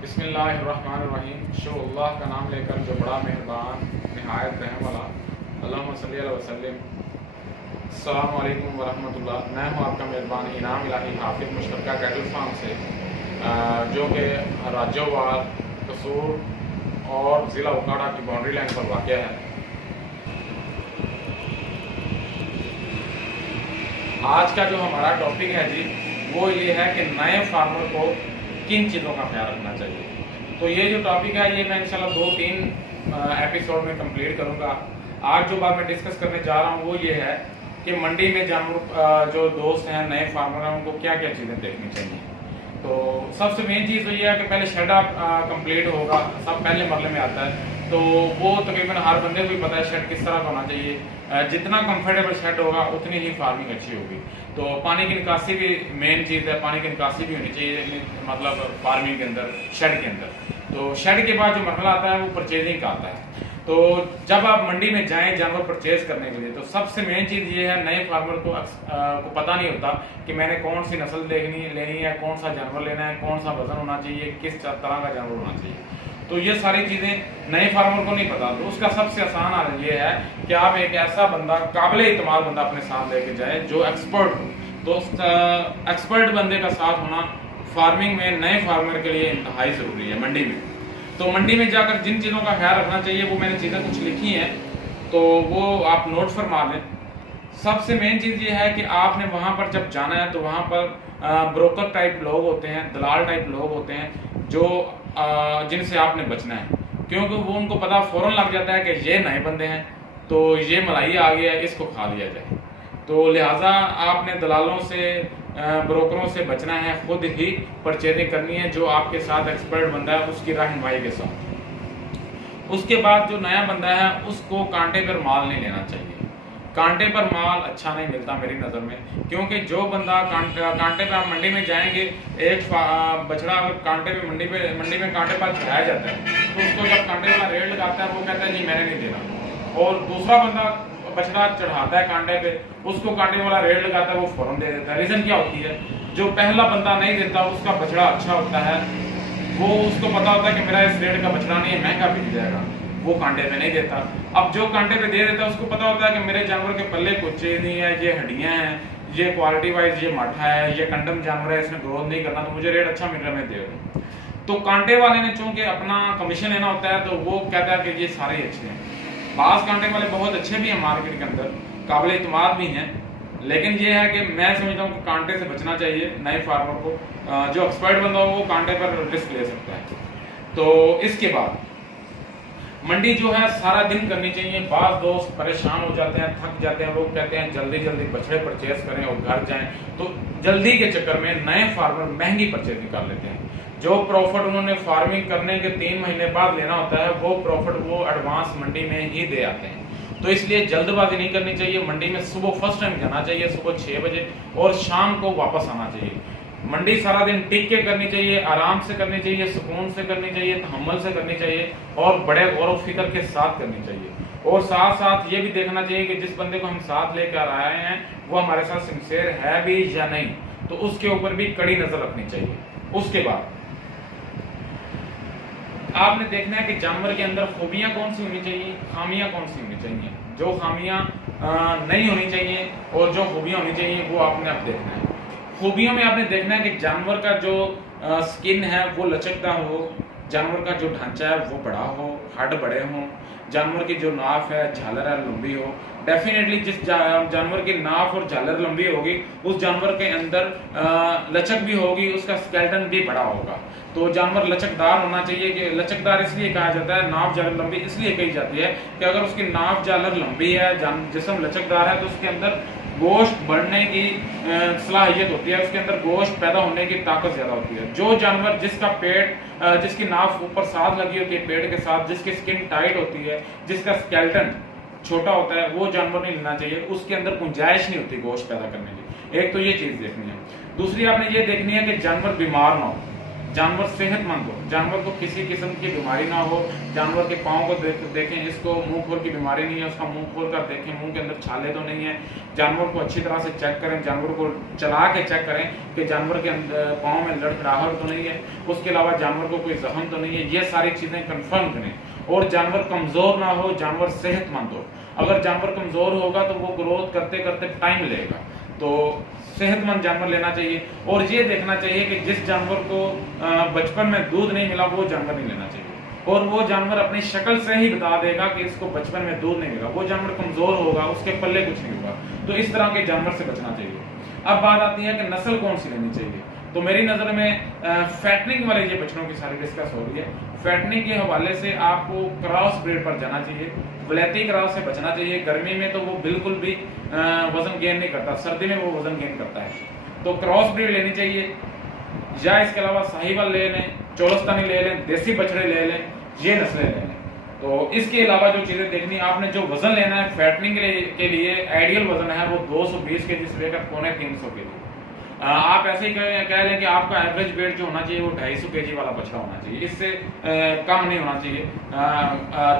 बिस्मिल्लाहिर्रहमानिर्रहीम। शो अल्लाह का नाम लेकर जो बड़ा मेहरबान नहायत रहम वाला, अल्लाहुम्मा सल्ली अलैहि वसल्लम। अस्सलामु अलैकुम वरहमतुल्लाह। मैं हूँ आपका मेहरबान इनाम इलाही हाफिज मुश्तरका कैटल फार्म से, जो कि राज्योवाल, कसूर और ज़िला उकाड़ा की बाउंड्री लाइन पर वाक़ है। आज का जो हमारा टॉपिक है जी, वो ये है कि नए फार्मर को किन चीज़ों का ख्याल रखना चाहिए। तो ये जो टॉपिक है ये मैं इंशाल्लाह 2-3 एपिसोड में कंप्लीट करूँगा। आज जो बात मैं डिस्कस करने जा रहा हूँ वो ये है कि मंडी में जानवर जो दोस्त हैं नए फार्मर हैं उनको क्या क्या चीज़ें देखनी चाहिए। तो सबसे मेन चीज़ तो ये है कि पहले शेड अप कंप्लीट होगा, सब पहले मरले में आता है। तो वो तकरीबन हर बंदे को ही पता है शेड किस तरह का होना चाहिए। जितना कंफर्टेबल शेड होगा उतनी ही फार्मिंग अच्छी होगी। तो पानी की निकासी भी मेन चीज़ है, पानी की निकासी भी होनी चाहिए, मतलब फार्मिंग के अंदर, शेड के अंदर। तो शेड के बाद जो मरहला आता है वो परचेजिंग का आता है। तो जब आप मंडी में जाएं जानवर परचेज करने के लिए, तो सबसे मेन चीज़ ये है, नए फार्मर को पता नहीं होता कि मैंने कौन सी नस्ल लेनी है, कौन सा जानवर लेना है, कौन सा वजन होना चाहिए, किस तरह का जानवर होना चाहिए। तो ये सारी चीज़ें नए फार्मर को नहीं पता। तो उसका सबसे आसान हल ये है कि आप एक ऐसा बंदा, काबिल इत्मीनान बंदा अपने साथ लेके जाए जो एक्सपर्ट हो। तो एक्सपर्ट बंदे का साथ होना फार्मिंग में नए फार्मर के लिए इंतहाई ज़रूरी है मंडी में। तो मंडी में जाकर जिन चीज़ों का ख्याल रखना चाहिए वो मैंने चीज़ें कुछ लिखी हैं, तो वो आप नोट फरमा लें। सबसे मेन चीज़ ये है कि आपने वहाँ पर जब जाना है तो वहाँ पर ब्रोकर टाइप लोग होते हैं, दलाल टाइप लोग होते हैं जो जिनसे आपने बचना है, क्योंकि वो उनको पता फ़ौरन लग जाता है कि ये नए बंदे हैं तो ये मलाई आ गया है, इसको खा लिया जाए। तो लिहाजा आपने दलालों से, ब्रोकरों से बचना है, खुद ही परचेजिंग करनी है जो आपके साथ एक्सपर्ट बंदा है उसकी रहनुमाई के साथ। उसके बाद जो नया बंदा है उसको कांटे पर माल नहीं लेना चाहिए। कांटे पर माल अच्छा नहीं मिलता मेरी नज़र में, क्योंकि जो बंदा कांटे पे आप मंडी में जाएंगे, एक बछड़ा अगर कांटे पे मंडी में कांटे पर चढ़ाया जाता है तो उसको जब कांटे वाला रेट लगाता है वो कहता है जी मैंने नहीं देना, और दूसरा बंदा बछड़ा चढ़ाता है कांटे पे, उसको कांटे वाला रेट लगाता है, वो फौरन दे देता है। रीज़न क्या होती है, जो पहला बंदा नहीं देता उसका बछड़ा अच्छा होता है, वो उसको पता होता है कि मेरा इस रेट का बछड़ा नहीं है, महंगा बिक जाएगा, वो कांटे पे नहीं देता। अब जो कांटे पे दे देता है उसको पता होता है कि मेरे जानवर के पल्ले कुछ नहीं है, ये हड्डियां हैं, ये क्वालिटी वाइज ये माठा है, ये कंडम जानवर है, इसमें ग्रोथ नहीं करना, तो मुझे रेट अच्छा मिल रहा है मैं दे दूँ। तो कांटे वाले ने चूंकि अपना कमीशन लेना होता है तो वो कहता है कि ये सारे अच्छे हैं। बास कांटे वाले बहुत अच्छे भी हैं मार्केट के अंदर, काबिल इत्मीनान भी हैं, लेकिन ये है कि मैं समझता हूँ कि कांटे से बचना चाहिए नए फार्मर को। जो एक्सपर्ट बंदा हो वो कांटे पर रिस्क ले सकता है। तो इसके बाद मंडी जो है सारा दिन करनी चाहिए। बाज़ दोस्त परेशान हो जाते हैं, थक जाते हैं, लोग कहते हैं जल्दी जल्दी बछड़े परचेज करें और घर जाएं, तो जल्दी के चक्कर में नए फार्मर महंगी परचेजिंग कर लेते हैं। जो प्रॉफिट उन्होंने फार्मिंग करने के 3 महीने बाद लेना होता है वो प्रॉफिट वो एडवांस मंडी में ही दे आते हैं। तो इसलिए जल्दबाजी नहीं करनी चाहिए। मंडी में सुबह फर्स्ट टाइम जाना चाहिए, सुबह 6 बजे, और शाम को वापस आना चाहिए। मंडी सारा दिन टिक के करनी चाहिए, आराम से करनी चाहिए, सुकून से करनी चाहिए, तहम्मुल से करनी चाहिए, और बड़े गौर फिक्र के साथ करनी चाहिए। और साथ साथ ये भी देखना चाहिए कि जिस बंदे को हम साथ लेकर आए हैं वो हमारे साथ सिंसियर है भी या नहीं, तो उसके ऊपर भी कड़ी नजर रखनी चाहिए। उसके बाद आपने देखना है कि जानवर के अंदर खूबियां कौन सी होनी चाहिए, खामियां कौन सी होनी चाहिए। जो खामियां नहीं होनी चाहिए और जो खूबियां होनी चाहिए वो आपने अब देखना है। खूबियों में आपने देखना है कि जानवर का जो स्किन है वो लचकदार हो, जानवर का जो ढांचा है वो बड़ा हो, हड्ड बड़े हों, जानवर की जो नाफ है, झालर है, लंबी हो। डेफिनेटली जिस जानवर की नाफ और झालर लंबी होगी उस जानवर के अंदर लचक भी होगी, उसका स्केलेटन भी बड़ा होगा। तो जानवर लचकदार होना चाहिए। कि लचकदार इसलिए कहा जाता है, नाफ झालर लंबी इसलिए कही जाती है कि अगर उसकी नाफ झालर लंबी है, जिस्म लचकदार है, तो उसके अंदर गोश्त बढ़ने की सलाहियत होती है, उसके अंदर गोश्त पैदा होने की ताकत ज्यादा होती है। जो जानवर जिसका पेट, जिसकी नाफ ऊपर साथ लगी होती है पेट के साथ, जिसकी स्किन टाइट होती है, जिसका स्केलेटन छोटा होता है, वो जानवर नहीं लेना चाहिए। उसके अंदर गुंजाइश नहीं होती गोश्त पैदा करने की। एक तो ये चीज देखनी है। दूसरी आपने ये देखनी है कि जानवर बीमार ना हो। जानवर सेहतमंद हो, जानवर को किसी किस्म की बीमारी ना हो, जानवर के पाँव को देखें, इसको मुंह खोल की बीमारी नहीं है, उसका मुंह खोल कर देखें, मुंह के अंदर छाले तो नहीं है, जानवर को अच्छी तरह से चेक करें, जानवर को चला के चेक करें कि जानवर के पाँव में लड़खड़ाहट तो नहीं है, उसके अलावा जानवर को कोई जख्म तो नहीं है, ये सारी चीज़ें कन्फर्म करें। और जानवर कमज़ोर ना हो, जानवर सेहतमंद हो। अगर जानवर कमज़ोर होगा तो वो ग्रोथ करते करते टाइम लेगा, तो सेहतमंद जानवर लेना चाहिए। और ये देखना चाहिए कि जिस जानवर को बचपन में दूध नहीं मिला वो जानवर नहीं लेना चाहिए, और वो जानवर अपनी शक्ल से ही बता देगा कि इसको बचपन में दूध नहीं मिला, वो जानवर कमज़ोर होगा, उसके पल्ले कुछ नहीं होगा, तो इस तरह के जानवर से बचना चाहिए। अब बात आती है कि नस्ल कौन सी लेनी चाहिए, तो मेरी नज़र में फैटनिंग वाले ये बछड़ों की सारी डिस्कस हो रही है। फैटनिंग के हवाले से आपको क्रॉस ब्रीड पर जाना चाहिए, वलैती क्रॉस से बचना चाहिए। गर्मी में तो वो बिल्कुल भी वजन गेन नहीं करता, सर्दी में वो वजन गेन करता है, तो क्रॉस ब्रीड लेनी चाहिए। या इसके अलावा साहिवाल ले लें, चोलस्तानी ले लें, देसी बछड़े ले लें, ये नस्लें ले लें। तो इसके अलावा जो चीज़ें देखनी, आपने जो वजन लेना है फैटनिंग के लिए आइडियल वजन है वो 220 केजी से लेकर 350 केजी। आप ऐसे ही कह लें कि आपका एवरेज वेट जो होना चाहिए वो 250 केजी वाला बछड़ा होना चाहिए, इससे कम नहीं होना चाहिए।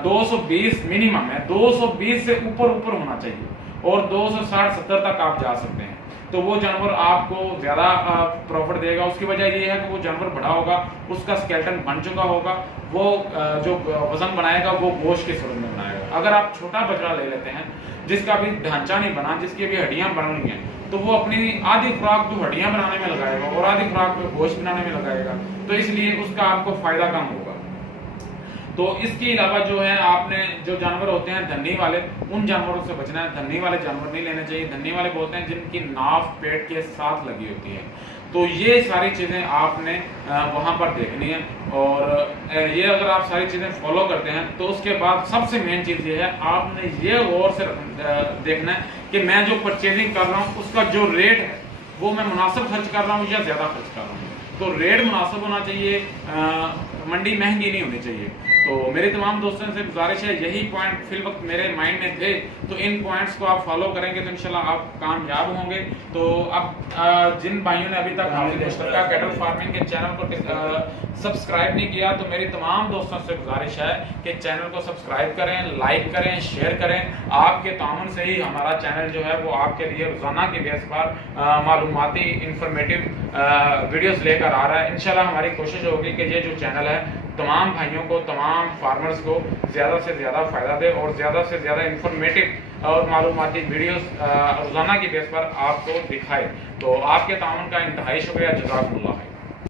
220 मिनिमम है, 220 से ऊपर होना चाहिए, और 260-70 तक आप जा सकते हैं, तो वो जानवर आपको ज्यादा प्रॉफिट देगा। उसकी वजह ये है कि वो जानवर बड़ा होगा, उसका स्केलेटन बन चुका होगा, वो जो वजन बनाएगा वो गोश्त के सूरत में बनाएगा। अगर आप छोटा बछड़ा ले लेते हैं जिसका भी ढांचा नहीं बना, जिसकी भी हड्डियां बन रही हैं, तो वो अपनी आधी खुराक तो हड्डियां बनाने में लगाएगा और आधी खुराक को गोश्त बनाने में लगाएगा, तो इसलिए उसका आपको फायदा कम होगा। तो इसके अलावा जो है, आपने जो जानवर होते हैं धन्नी वाले, उन जानवरों से बचना है। धन्नी वाले जानवर नहीं लेने चाहिए। धन्नी वाले बोलते हैं जिनकी नाफ पेट के साथ लगी होती है, तो ये सारी चीज़ें आपने वहाँ पर देखनी है। और ये अगर आप सारी चीज़ें फॉलो करते हैं तो उसके बाद सबसे मेन चीज़ ये है, आपने ये गौर से देखना है कि मैं जो परचेजिंग कर रहा हूँ उसका जो रेट है वो मैं मुनासिब खर्च कर रहा हूँ या ज़्यादा खर्च कर रहा हूँ। तो रेट मुनासिब होना चाहिए, मंडी महंगी नहीं होनी चाहिए। तो मेरे तमाम दोस्तों से गुजारिश है, यही पॉइंट फिल वक्त मेरे माइंड में थे, तो इन पॉइंट्स को आप फॉलो करेंगे तो इंशाल्लाह आप कामयाब होंगे। तो अब जिन भाइयों ने अभी तक हाफिज मुश्तरका कैटल फार्मिंग के चैनल को सब्सक्राइब नहीं किया, तो मेरी तमाम दोस्तों से गुजारिश है कि चैनल को सब्सक्राइब करें, लाइक करें, शेयर करें। आपके ताउन से ही हमारा चैनल जो है वो आपके लिए रोजाना की बेस पर मालूमाती इंफॉर्मेटिव वीडियोस लेकर आ रहा है। इंशाल्लाह हमारी कोशिश होगी कि ये जो चैनल है तमाम भाइयों को, तमाम फार्मर्स को ज़्यादा से ज़्यादा फ़ायदा दे और ज़्यादा से ज़्यादा इंफॉर्मेटिव और मालूमाती वीडियोस रोज़ाना की बेस पर आपको दिखाए। तो आपके ताउन का इंतहाई शुक्रिया, जज़ाकुमुल्लाह।